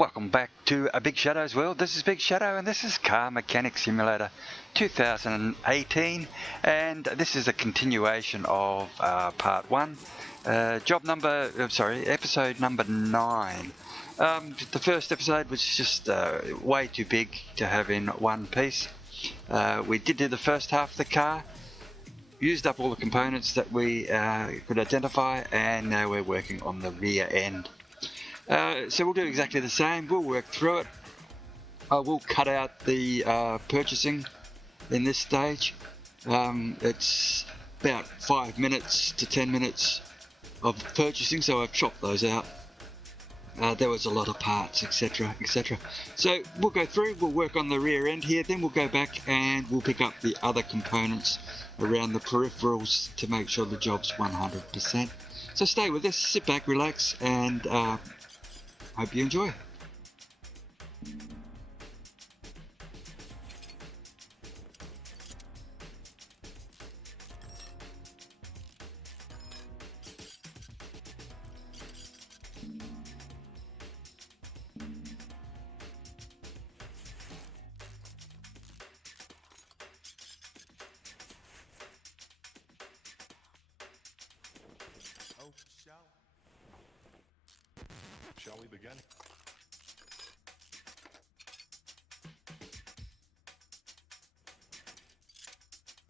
Welcome back to a Big Shadows World. This is Big Shadow and this is Car Mechanic Simulator 2018, and this is a continuation of part 1, episode number 9. The first episode was just way too big to have in one piece. We did do the first half of the car, used up all the components that we could identify, and now we're working on the rear end. So we'll do exactly the same. We'll work through it. We'll cut out the purchasing in this stage. It's about 5 minutes to 10 minutes of purchasing, so I've chopped those out. There was a lot of parts, etc, etc. So we'll go through, we'll work on the rear end here, then we'll go back and we'll pick up the other components around the peripherals to make sure the job's 100%. So stay with us, sit back, relax, and hope you enjoy. Shall we begin?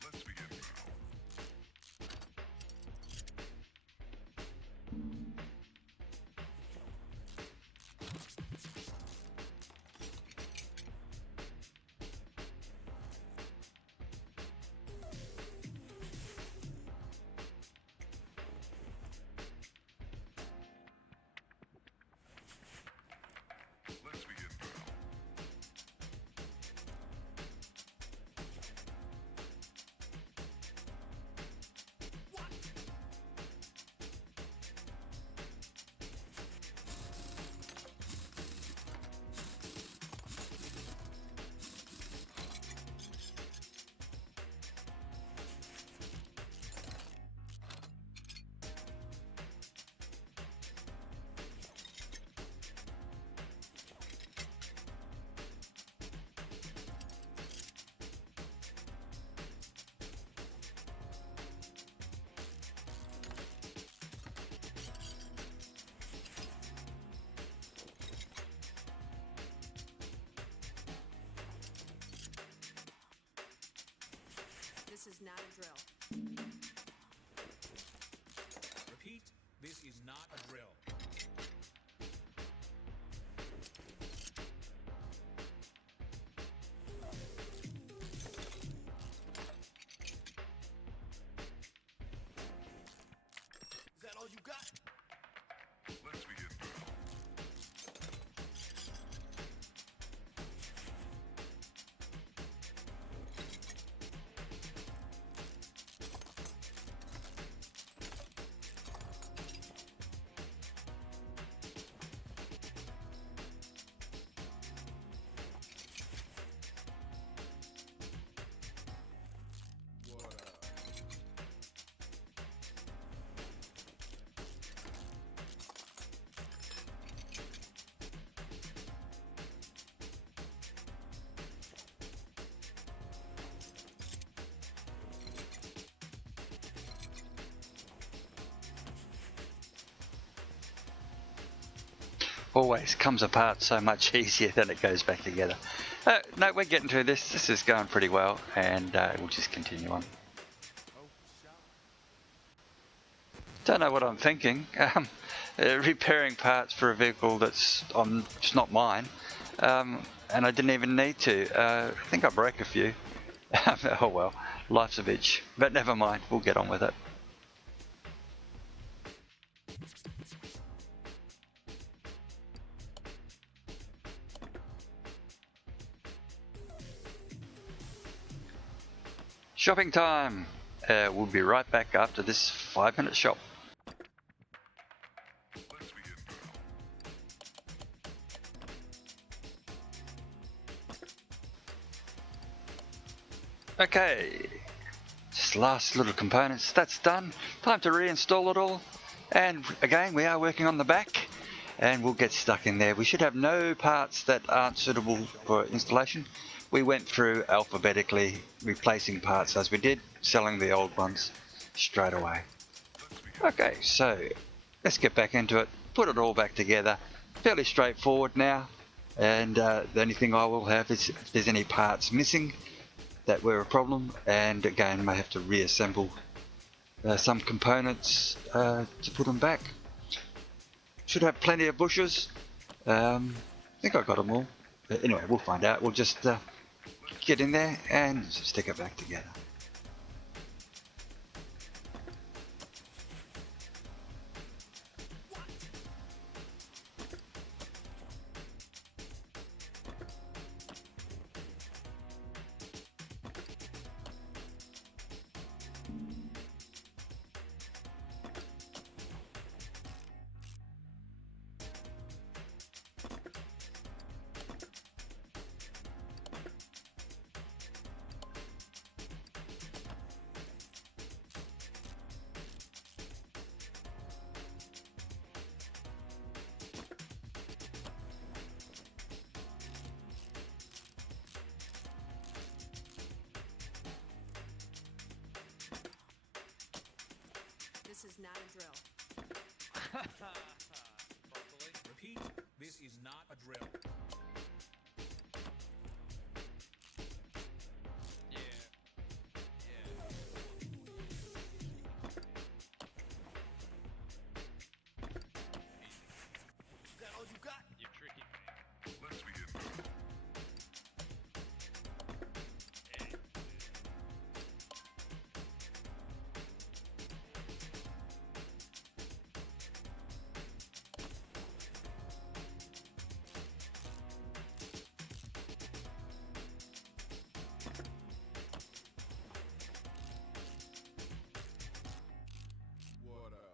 Let's begin now. Let's begin now. This is not a drill. Repeat, this is not a drill. Is that all you got? Let's begin now. Always comes apart so much easier than it goes back together. No, we're getting through this. This is going pretty well, and we'll just continue on. Don't know what I'm thinking. Repairing parts for a vehicle that's it's not mine, and I didn't even need to. I think I broke a few. Oh well, life's a bitch. But never mind, we'll get on with it. Shopping time! We'll be right back after this 5-minute shop. Let's begin now. Okay, just last little components, that's done. Time to reinstall it all. And again, we are working on the back. and we'll get stuck in there. We should have no parts that aren't suitable for installation. We went through alphabetically, replacing parts as we did, selling the old ones straight away. Okay, so let's get back into it, put it all back together. Fairly straightforward now, and the only thing I will have is if there's any parts missing that were a problem, and again may have to reassemble some components to put them back. Should have plenty of bushes. I think I got them all. But anyway, we'll find out. We'll just get in there and stick it back together. This is not a drill. Properly. Repeat, this is not a drill. Is that all you got? You're tricking me. Let's begin. What up?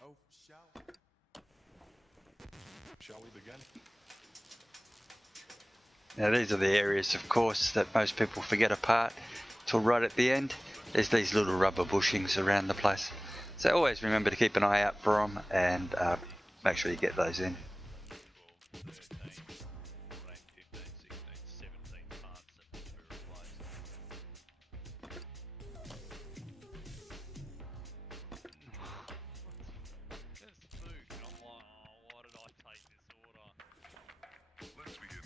Oh, shall we begin? Now these are the areas, of course, that most people forget apart till right at the end. There's these little rubber bushings around the place. So always remember to keep an eye out for them and make sure you get those in. 12, 13, 14, 15, 16, 17 parts that need to be replaced. There's food, and I'm like, oh, why did I take this order? Let's begin.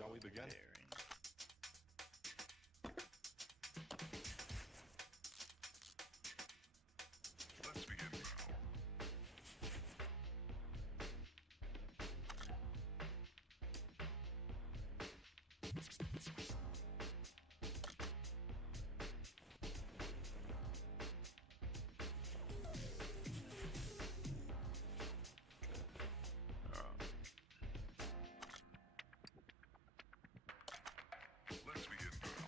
Shall we begin? Bearing. Let's begin now. Let's begin now.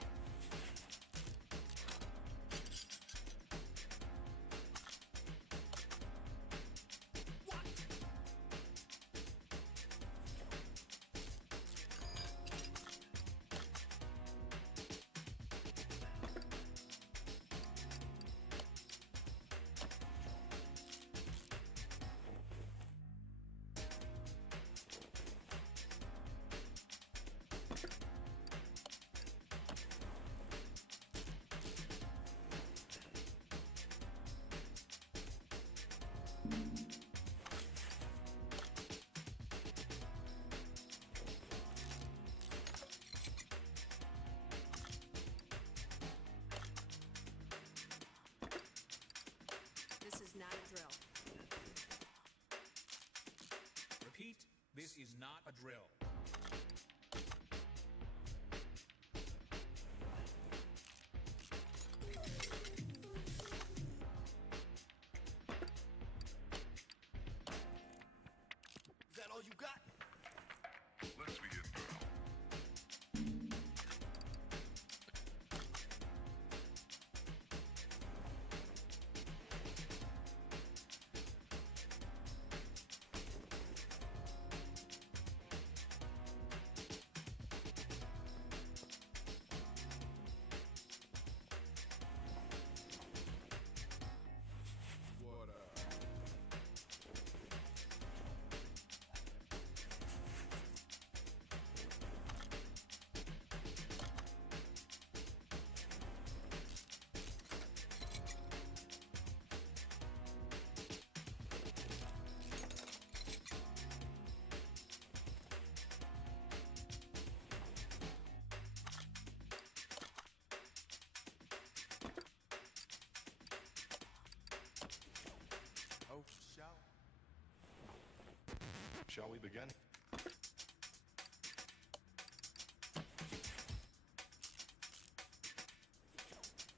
This is not a drill. Repeat, this is not a drill. Is that all you got? Let's begin now. What up? Oh, for sure. Shall we begin?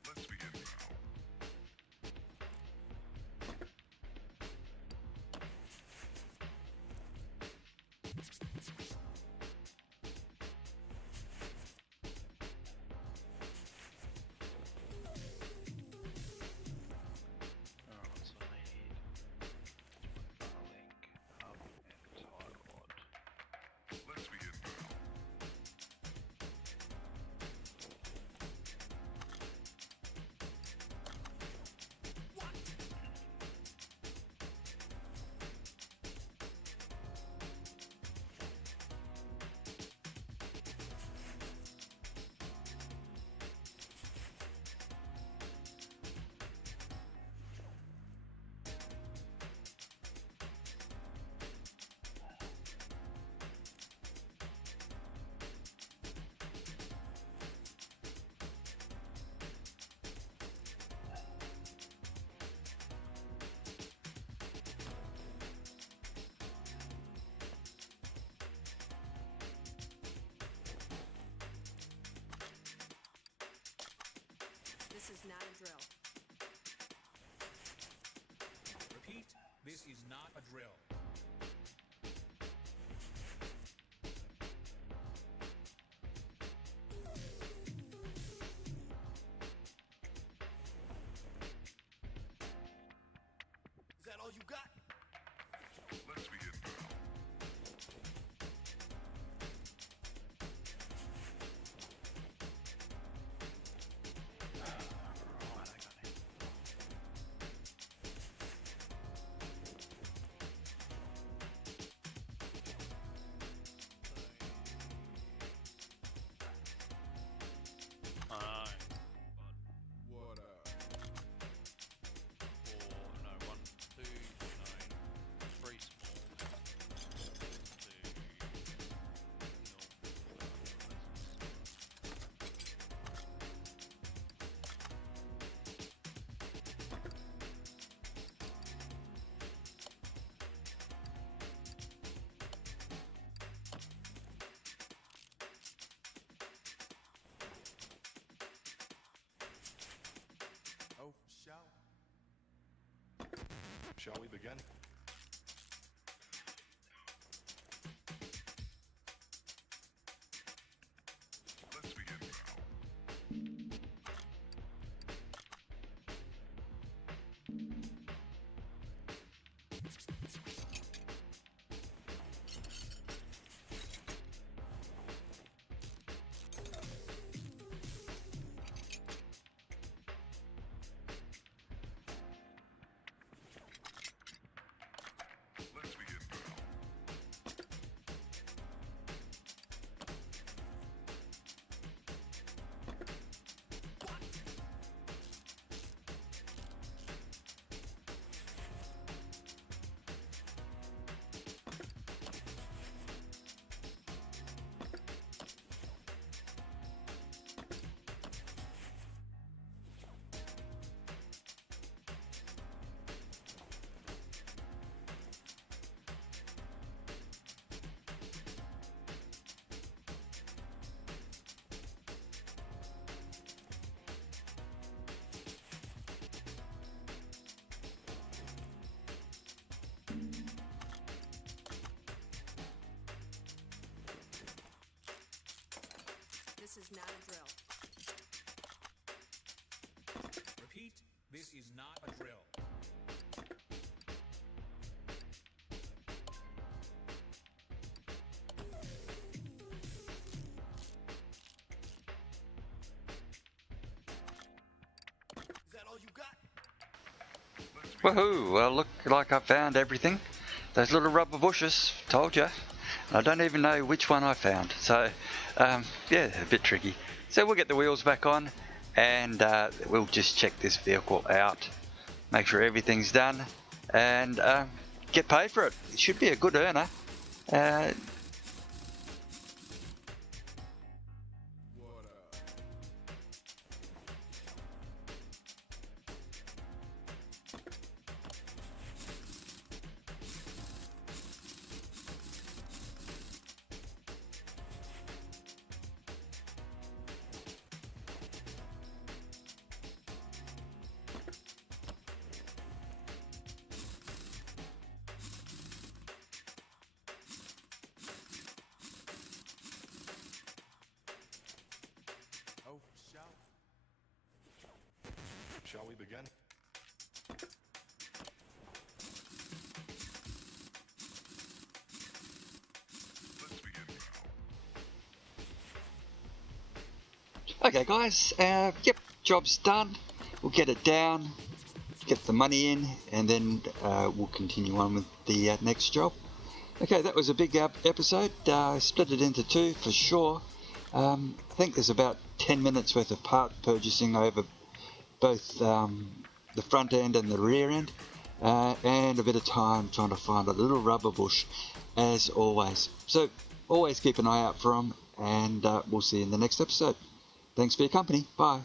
Let's begin now. Alright, so I need link, hub, and tie rod. Let's begin now. This is not a drill. Repeat, this is not a drill. Is that all you got? Let's begin now. Right, I got it. Shall we begin? Let's begin now. Let's begin now. This is not a drill. Repeat, this is not a drill. Is that all you got? Woohoo! Well, look like I found everything. Those little rubber bushes, told you. I don't even know which one I found. So, yeah, a bit tricky. So we'll get the wheels back on and we'll just check this vehicle out. Make sure everything's done and get paid for it. It should be a good earner. Oh, shout. Shall we begin? Let's begin now. Okay guys, yep, job's done. We'll get it down, get the money in, and then we'll continue on with the next job. Okay, that was a big episode. Split it into two for sure. I think there's about 10 minutes worth of part purchasing over both the front end and the rear end, and a bit of time trying to find a little rubber bush as always. So always keep an eye out for them, and we'll see you in the next episode. Thanks for your company. Bye.